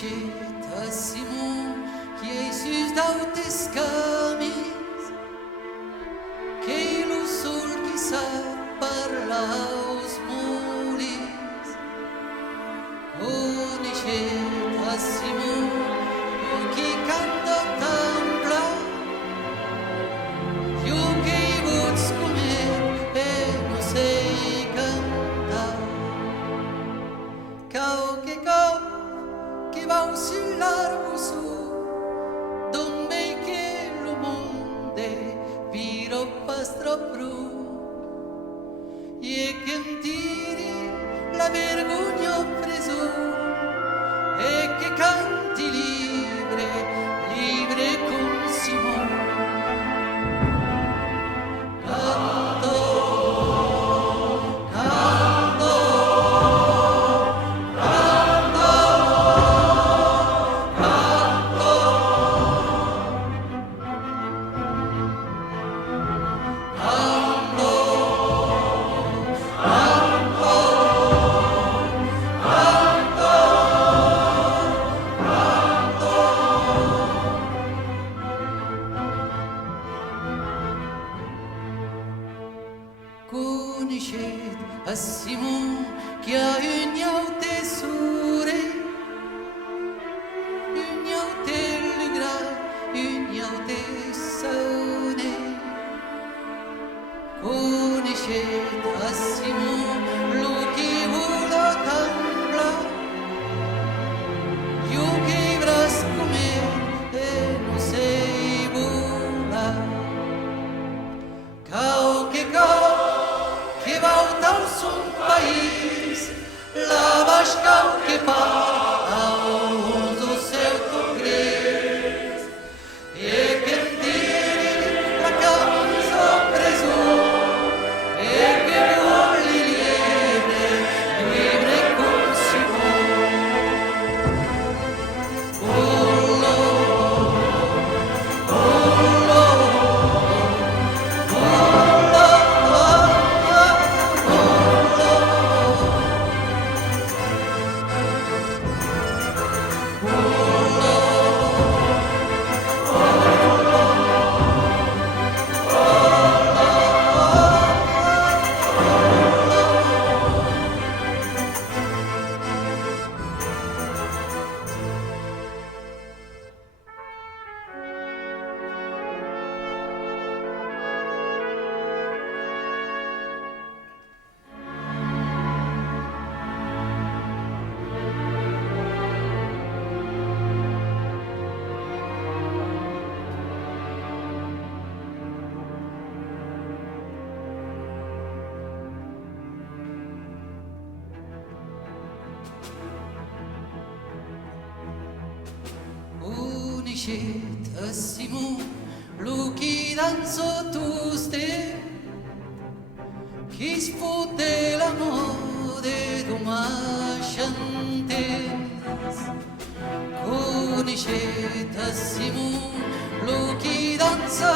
Coneixet a Simon qui est sus d'autes camis, que lo sol qui sa parla aos moris. Coneixet a Simon qui canta tambla, io che vots comer e no sei cantar. Cau que va sul largo su, donde che lo monde viro pastro bru, e che tiri la vergogna preso, e che canti libre, libre con Simon. Coneixet a Simon qui a un iaute sure, un iaute ligra, un iaute saune. Coneixet a Simon lo qui vola tambla, io che vras comer e no sei vola. Cau que va al son país, la vascau que pa aos do seu congres, e que tire la camisa preso, e que voli libre, libre con Simon. Ollo, ollo, Coneixet a Simon lo qui danzo tuste, qui es fote la mode domaixantes. Coneixet a Simon lo qui danza